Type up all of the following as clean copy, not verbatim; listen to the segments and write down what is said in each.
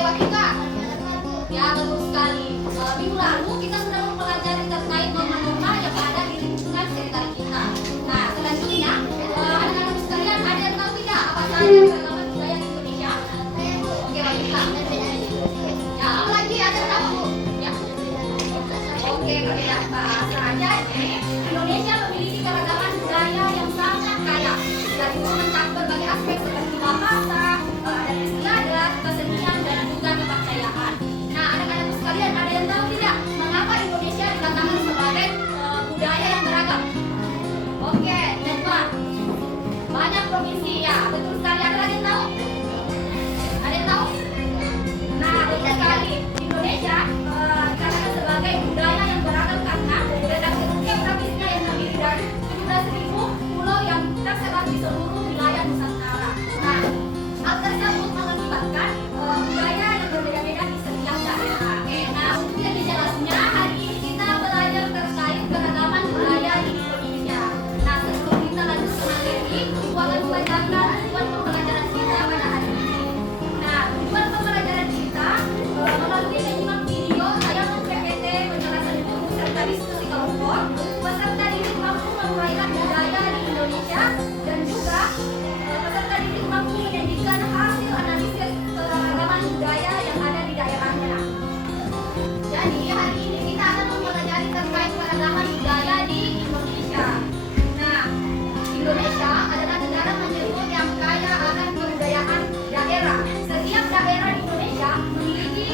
Pak Ika. Ya, betul sekali. Minggu lalu kita sudah mempelajari terkait norma-norma yang ada di lingkungan sekitar kita. Nah, selanjutnya anak-anak sekalian ada yang tahu tidak apa saja keragaman budaya di Indonesia? Oke, Pak Ika. Ya, apa lagi ada yang tahu, Bu? Ya. Oke, perbedaan bahasa aja. Indonesia memiliki keragaman budaya yang sangat kaya. Dan itu mencakup berbagai aspek seperti bahasa, adat istiadat, kesenian, dan juga kepercayaan. Nah, anak-anak sekalian ada yang tahu tidak mengapa Indonesia dikatakan sebagai budaya yang beragam? Oke, Netwa. Banyak provinsi, ya betul sekali. Ada lagi yang tahu? Ada yang tahu? Nah, betul sekali. Indonesia dikatakan sebagai budaya yang beragam karena dari setiap provinsinya yang terdiri dari 17.000 pulau yang tersebar di seluruh wilayah Nusantara. Nah, hal tersebut mengakibatkan budaya yang berbeda-beda di setiap daerah. Nah, untuk yang jelasnya hari ini kita belajar terkait keragaman budaya di Indonesia. Nah, sebelum kita lanjut ke materi, aku akan membacakan tujuan pembelajaran kita pada hari ini. Nah, tujuan pembelajaran kita melalui menyimak video tayangan PPT penjelasan guru serta diskusi kelompok, peserta didik mampu menguraikan budaya di Indonesia dan juga peserta didik mampu menyajikan hasil analisis keragaman budaya yang ada di daerahnya. Jadi hari ini kita akan mempelajari terkait keragaman budaya di Indonesia. Nah, Indonesia adalah negara menjemput yang kaya akan kebudayaan daerah. Setiap daerah di Indonesia memiliki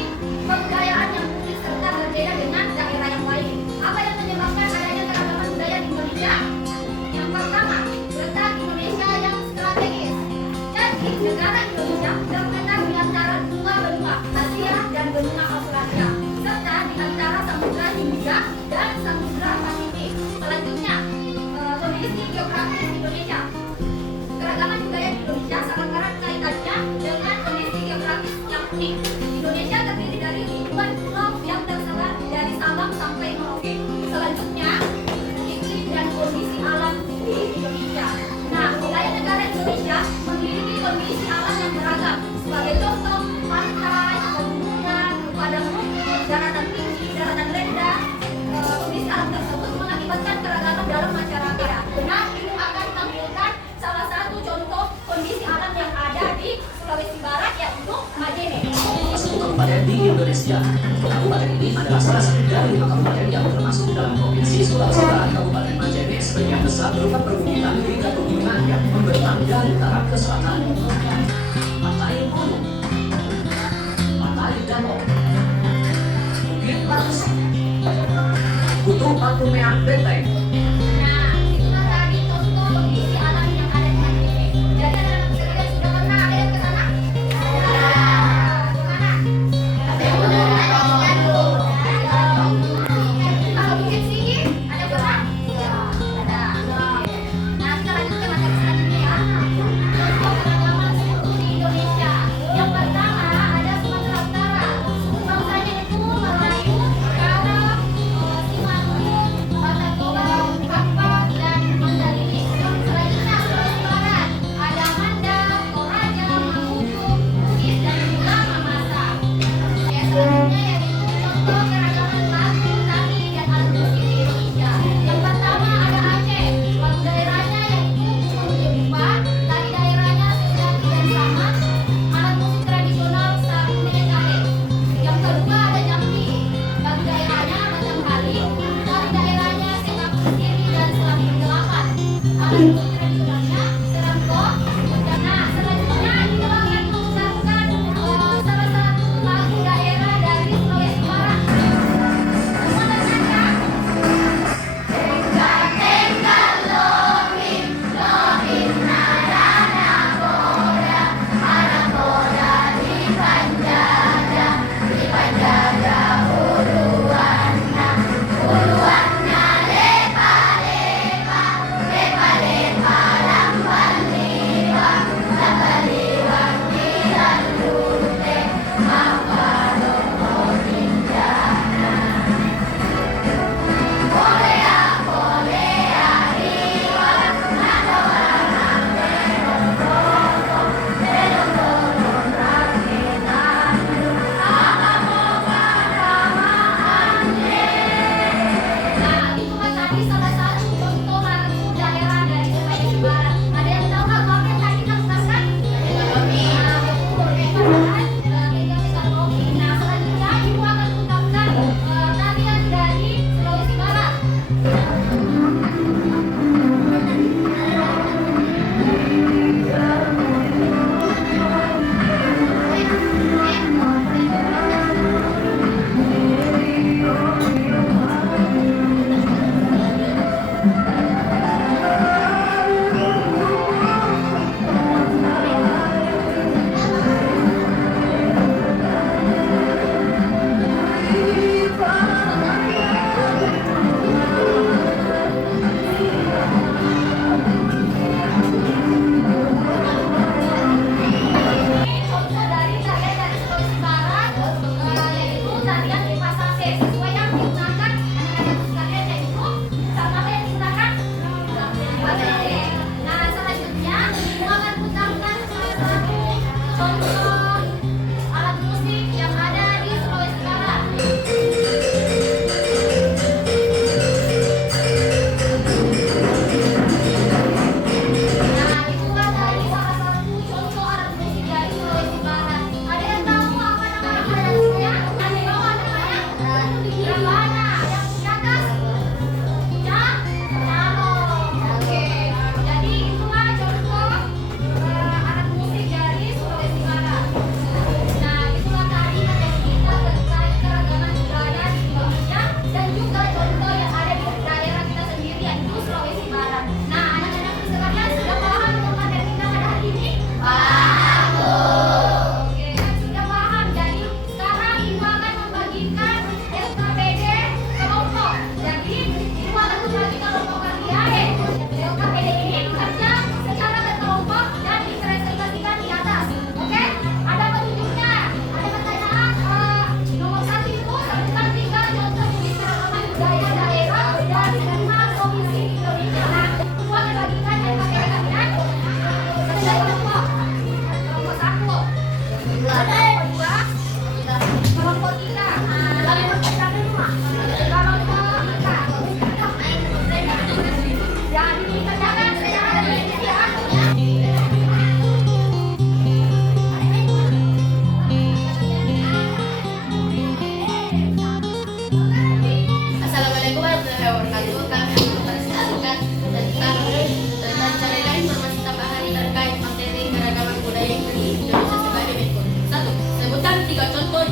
kebudayaan yang unik serta berbeda dengan daerah yang lain. Apa yang menyebabkan adanya keragaman budaya di Indonesia? Yang pertama, letak Indonesia yang strategis. Jadi, negara Indonesia terletak di antara dua benua, Asia dan benua Australia, serta di antara Samudra Hindia dan Samudra Pasifik. Selanjutnya, kondisi geografis Indonesia. Keragaman budaya di Indonesia sangat erat kaitannya dengan kondisi geografis yang unik. Indonesia terdiri dari ribuan pulau yang tersebar dari Sabang sampai Merauke. Selanjutnya, iklim dan kondisi alam di Indonesia. Nah, wilayah negara Indonesia memiliki kondisi alam yang beragam. Sebagai contoh, pantai, pegunungan, padang rumput, daratan tinggi, daratan rendah. Kondisi alam tersebut mengakibatkan keragaman dalam masyarakat. Nah, ini akan tampilkan salah satu contoh kondisi alam yang ada di Sulawesi Barat, yaitu Majene. Satu kabupaten di Indonesia. Kabupaten ini adalah salah satu dari 5 kabupaten yang termasuk dalam provinsi Sulawesi Barat. Kabupaten Majene sebagian besar berupa perbukitan hingga pegunungan yang membentang dari utara ke selatan. Pantai Gunung, Pantai Danau, Bukit Patus, Kutub Pakumean Benteng. Nah, itulah tadi contoh kondisi alam yang ada di Majene. Jadi anak-anak sekalian sudah pernah ada yang ke sana? Kemana? Kalau Bukit Tinggi, ada pernah? Ada. Nah, kita lanjut ke materi selanjutnya ya. Contoh keragaman suku di Indonesia. Yang pertama ada Sumatera Utara. Suku bangsanya itu Melayu, Arab, Simalungun, Batak Toba,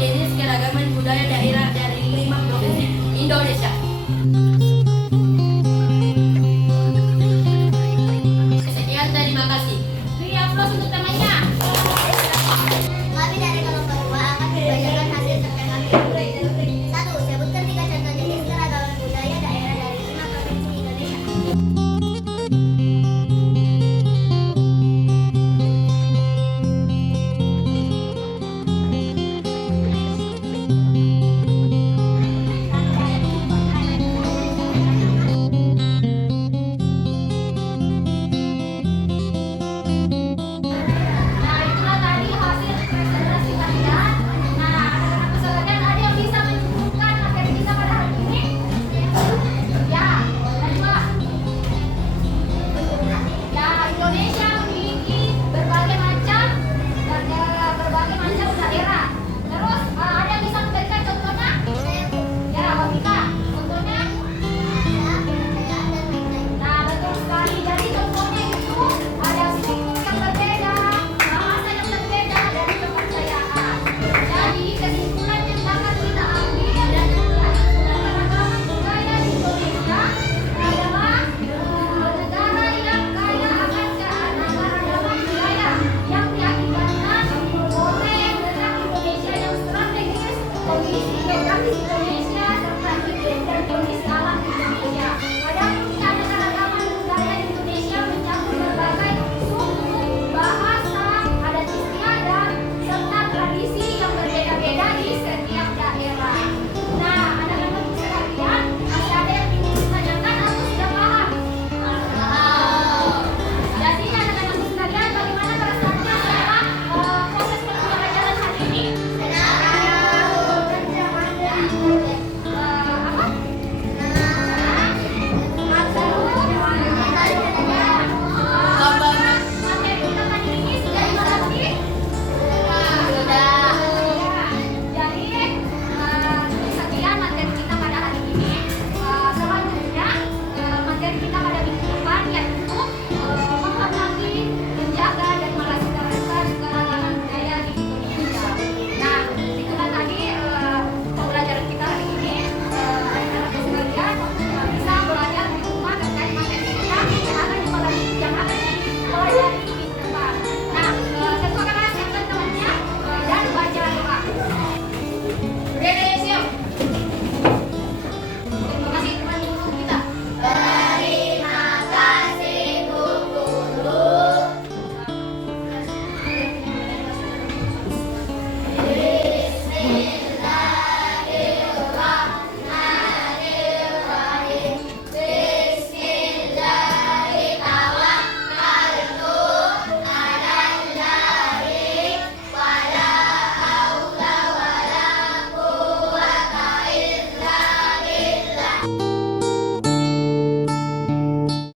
Majelis Keragaman Budaya Daerah dari 5 provinsi Indonesia. Sekian, terima kasih. Beri aplaus untuk temannya. Kami dari kelompok 2 akan membacakan hasil cerpen kami. 1. Sebutkan 3 contoh jenis keragaman budaya daerah dari 5 provinsi Indonesia. Nah, itulah tadi hasil presentasi kalian. Nah, anak-anak sekalian, ada yang bisa menyebutkan materi kita pada hari ini? Ya, Najwa. Ya, Indonesia memiliki berbagai macam daerah. Terus ada yang bisa memberikan contohnya? Ya, Wabika. Contohnya? Nah, betul sekali. Jadi contohnya itu ada suku yang berbeda, bahasa yang berbeda, dan kepercayaan. Jadi kesimpulan yang dapat kita ambil dari keragaman budaya di Indonesia adalah negara yang kaya akan keanekaragaman budaya yang diakibatkan oleh letak Indonesia yang strategis, kondisi geografis Indonesia